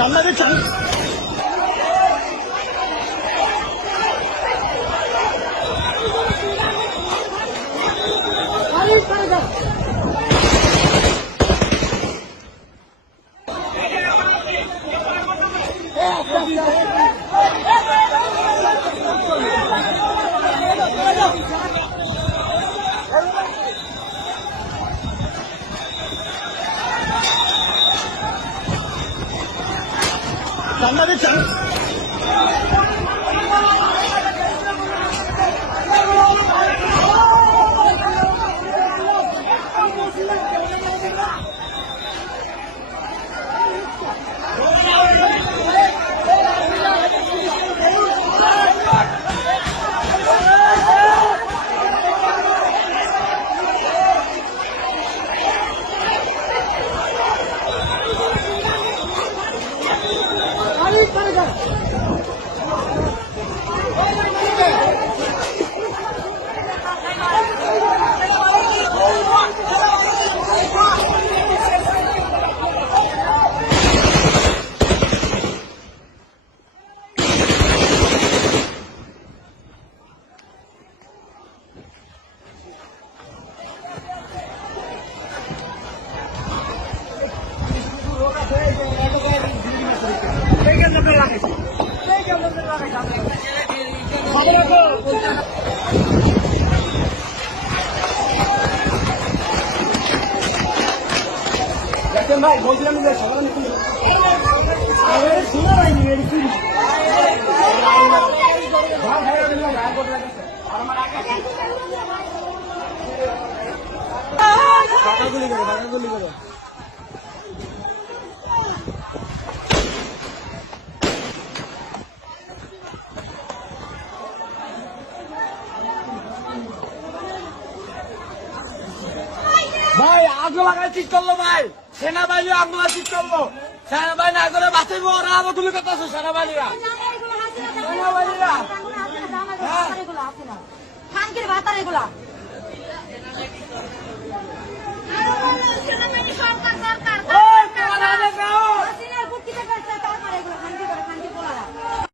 আপনাদের ভাই বলছিলাম যে সকাল শোনা হয়নি গুলি করে ভাই আগুন লাগাই ঠিক করলো ভাই সেনাবাহিনী আগুন লাগা ঠিক করলো সেনাবাহিনী আগুনে বাঁচাইব ওরা আরো গুলি করতেছে সেনাবাহিনীরা ভাতার এগুলা